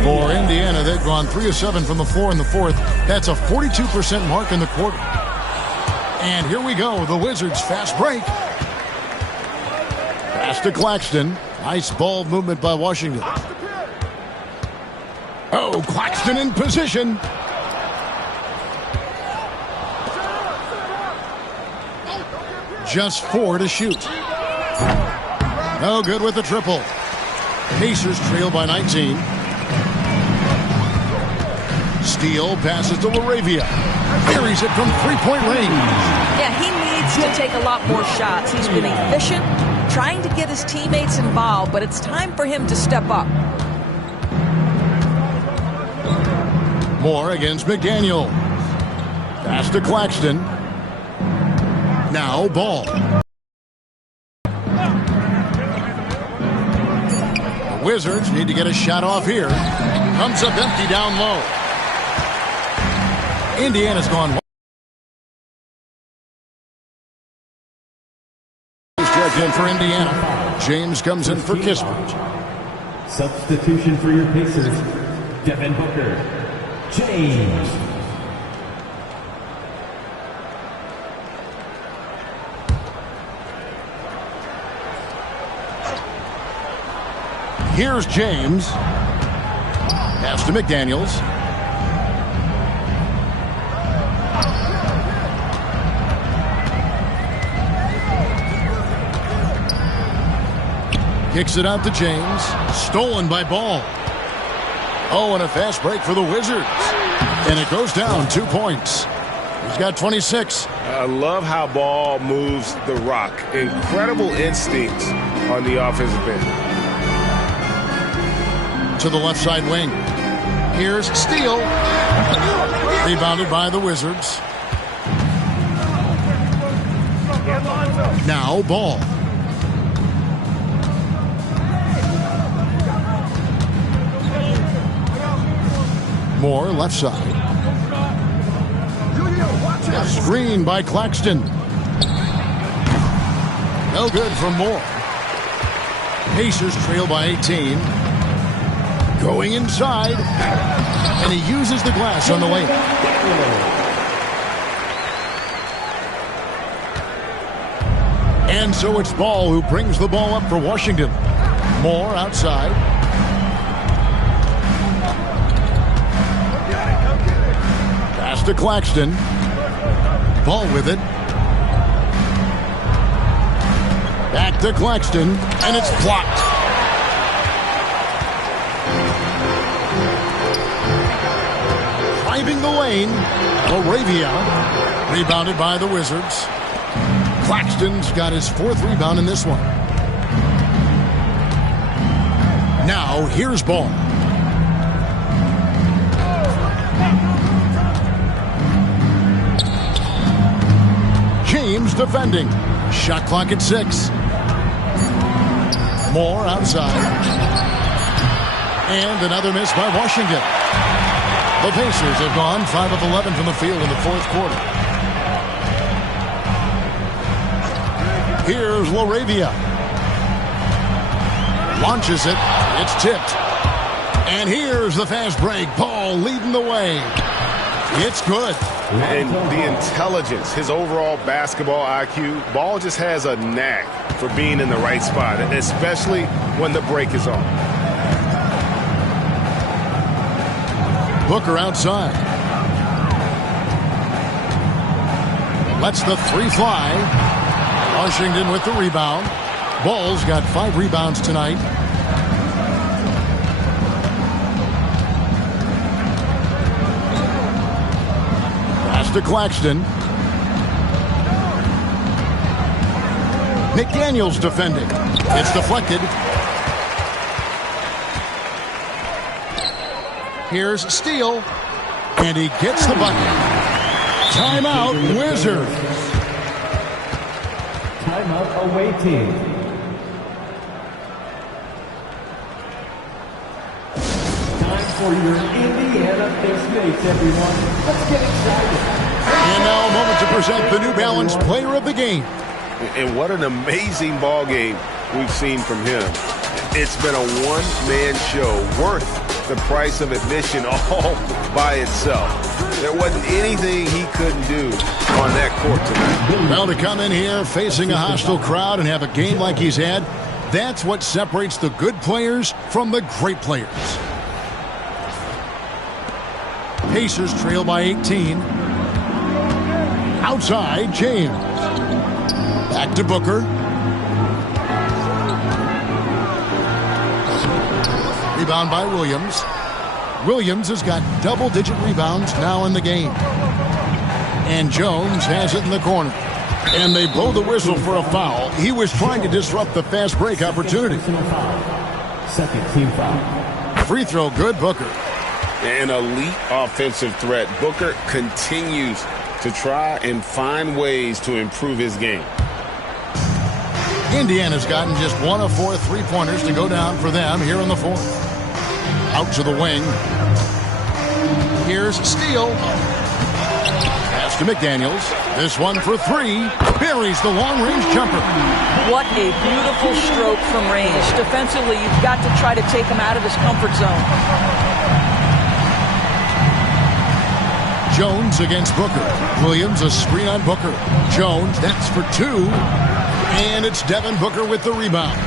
For Indiana, they've gone 3 of 7 from the floor in the fourth. That's a 42% mark in the quarter. And here we go, the Wizards fast break. Pass to Claxton. Nice ball movement by Washington. Oh, Claxton in position. Just 4 to shoot. No good with the triple. Pacers trail by 19. Steele passes to LaRavia. Carries it from three-point range. Yeah, he needs to take a lot more shots. He's been efficient, trying to get his teammates involved, but it's time for him to step up. Moore against McDaniel. Pass to Claxton. Now Ball. The Wizards need to get a shot off here. Comes up empty down low. Indiana's gone. Checked in for Indiana. James comes in for Kispert. Substitution for your Pacers, Devin Booker. James. Here's James. Pass to McDaniels. Kicks it out to James. Stolen by Ball. Oh, and a fast break for the Wizards. And it goes down 2 points. He's got 26. I love how Ball moves the rock. Incredible instincts on the offensive end. To the left side wing. Here's Steele. Rebounded by the Wizards. Now Ball. Moore left side. A screen by Claxton. No good from Moore. Pacers trail by 18. Going inside. And he uses the glass on the way. And so it's Ball who brings the ball up for Washington. Moore outside. Pass to Claxton. Ball with it. Back to Claxton, and it's blocked. Driving the lane, Laravia. Rebounded by the Wizards. Claxton's got his 4th rebound in this one. Now, here's Ball. James defending. Shot clock at 6. Moore outside. And another miss by Washington. The Pacers have gone 5 of 11 from the field in the 4th quarter. Here's Laravia. Launches it. It's tipped. And here's the fast break. Ball leading the way. It's good. And the intelligence, his overall basketball IQ, Ball just has a knack for being in the right spot, especially when the break is on. Booker outside. Lets the 3 fly. Washington with the rebound. Ball's got 5 rebounds tonight. Pass to Claxton. McDaniels defending. It's deflected. Here's Steele. And he gets the bucket. Timeout, Wizards. Timeout away team. Time for your Indiana Pace mates, everyone. Let's get excited. And now a moment to present the New Balance Player of the Game. And what an amazing ball game we've seen from him. It's been a one-man show worth the price of admission all by itself. There wasn't anything he couldn't do on that court tonight. Well, to come in here facing a hostile crowd and have a game like he's had, that's what separates the good players from the great players. Pacers trail by 18. Outside, James. Back to Booker. Rebound by Williams. Williams has got double-digit rebounds now in the game. And Jones has it in the corner. And they blow the whistle for a foul. He was trying to disrupt the fast break opportunity. Second team foul. Free throw good, Booker. An elite offensive threat. Booker continues to try and find ways to improve his game. Indiana's gotten just 1 of 4 3-pointers to go down for them here in the 4th. Out to the wing. Here's Steele. Pass to McDaniels. This one for 3. Buries the long-range jumper. What a beautiful stroke from range. Defensively, you've got to try to take him out of his comfort zone. Jones against Booker. Williams a screen on Booker. Jones, that's for 2. And it's Devin Booker with the rebound.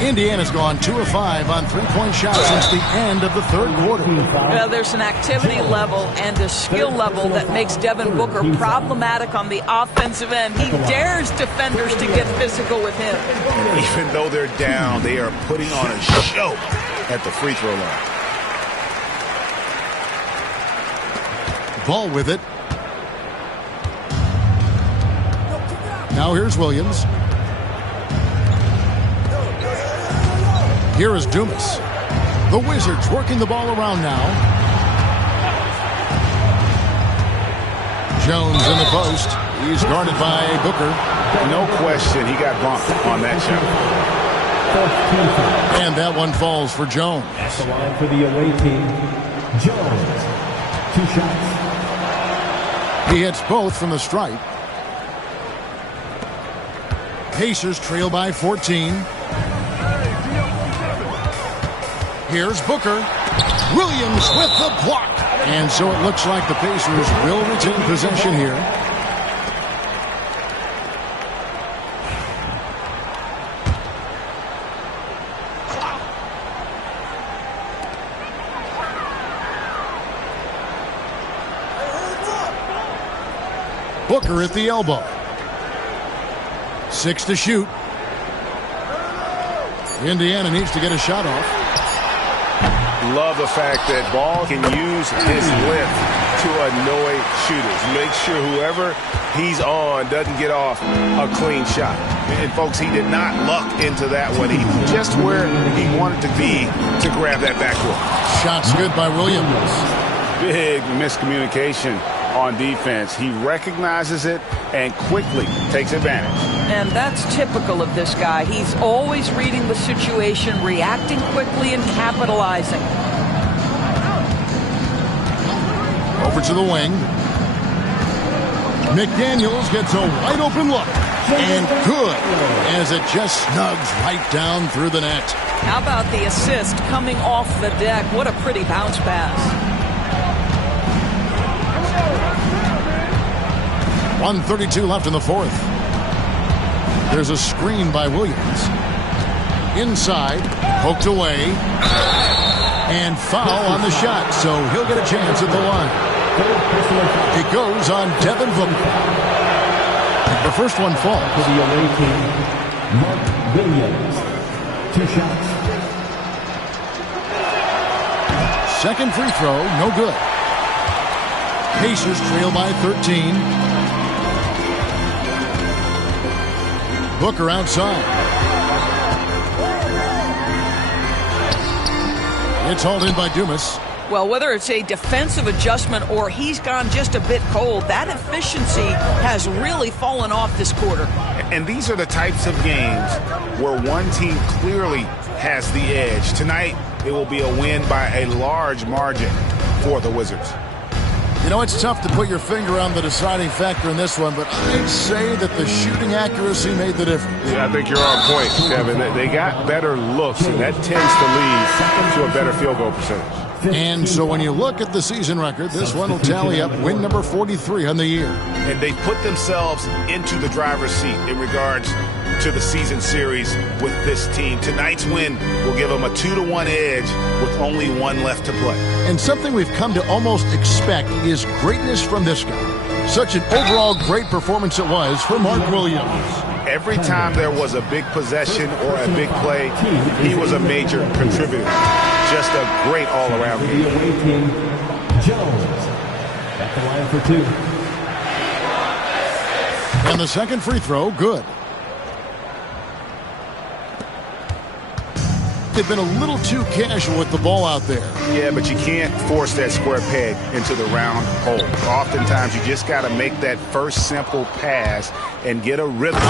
Indiana's gone 2 of 5 on 3-point shots since the end of the 3rd quarter. Well, there's an activity level and a skill level that makes Devin Booker problematic on the offensive end. He dares defenders to get physical with him. Even though they're down, they are putting on a show at the free throw line. Ball with it. Now here's Williams. Here is Dumas. The Wizards working the ball around now. Jones in the post. He's guarded by Booker. No question, he got bumped on that shot. And that one falls for Jones. At the line for the away team, Jones. 2 shots. He hits both from the stripe. Pacers trail by 14. Here's Booker. Williams with the block. And so it looks like the Pacers will retain possession here. Booker at the elbow. 6 to shoot. Indiana needs to get a shot off. Love the fact that Ball can use his lift to annoy shooters. Make sure whoever he's on doesn't get off a clean shot. And, folks, he did not luck into that one. He just where he wanted to be to grab that backdoor. Shot's good by Williams. Big miscommunication on defense. He recognizes it and quickly takes advantage. And that's typical of this guy. He's always reading the situation, reacting quickly, and capitalizing. Over to the wing. McDaniels gets a wide open look. And good, as it just snugs right down through the net. How about the assist coming off the deck? What a pretty bounce pass. 1:32 left in the fourth. There's a screen by Williams. Inside, poked away, and foul on the shot, so he'll get a chance at the line. It goes on Devin Booker. The first one falls. For the away team, Mark Williams. 2 shots. Second free throw, no good. Pacers trail by 13. Booker outside. It's hauled in by Dumas. Well, whether it's a defensive adjustment or he's gone just a bit cold, that efficiency has really fallen off this quarter. And these are the types of games where one team clearly has the edge. Tonight, it will be a win by a large margin for the Wizards. You know, it's tough to put your finger on the deciding factor in this one, but I'd say that the shooting accuracy made the difference. Yeah, I think you're on point, Kevin. They got better looks, and that tends to lead to a better field goal percentage. And so when you look at the season record, this one will tally up win number 43 on the year. And they put themselves into the driver's seat in regards to the season series with this team. Tonight's win will give them a 2-1 edge with only 1 left to play. And something we've come to almost expect is greatness from this guy. Such an overall great performance it was for Mark Williams. Every time there was a big possession or a big play, he was a major contributor. Just a great all-around game. The away team, Jones. At the line for 2. And the second free throw, good. They've been a little too casual with the ball out there. Yeah, but you can't force that square peg into the round hole. Oftentimes, you just got to make that first simple pass and get a rhythm.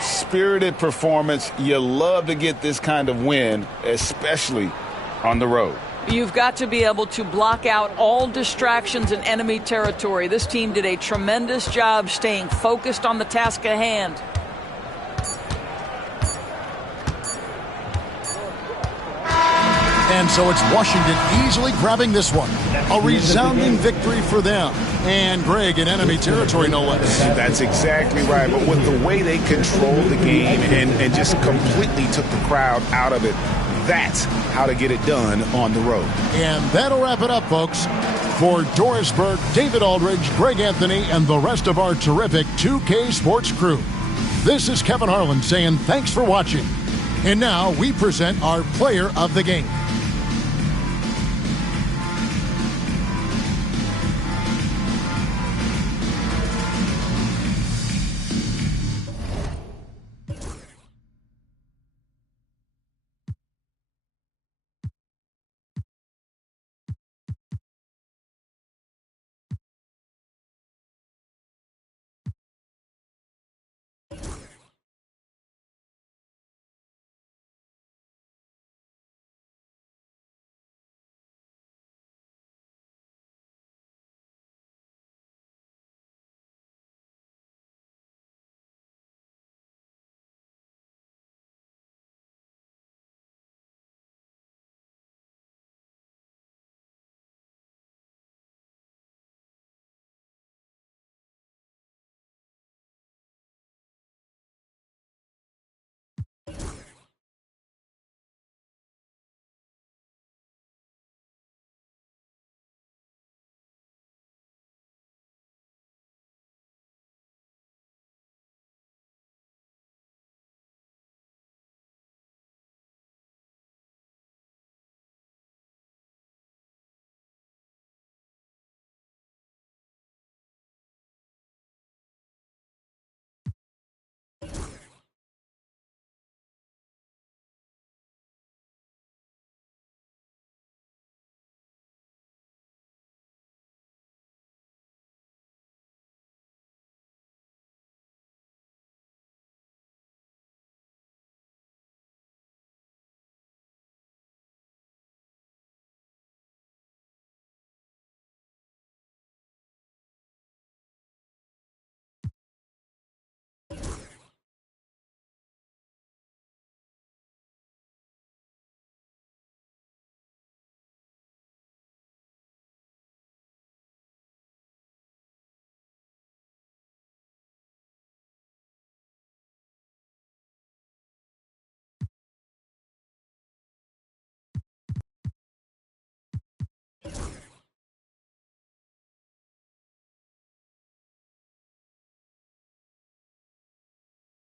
Spirited performance. You love to get this kind of win, especially on the road. You've got to be able to block out all distractions in enemy territory. This team did a tremendous job staying focused on the task at hand. And so it's Washington easily grabbing this one. A resounding victory for them. And Greg in enemy territory, no less. That's exactly right. But with the way they controlled the game and just completely took the crowd out of it, that's how to get it done on the road. And that'll wrap it up, folks. For Doris Burke, David Aldridge, Greg Anthony, and the rest of our terrific 2K Sports crew, this is Kevin Harlan saying thanks for watching. And now we present our player of the game.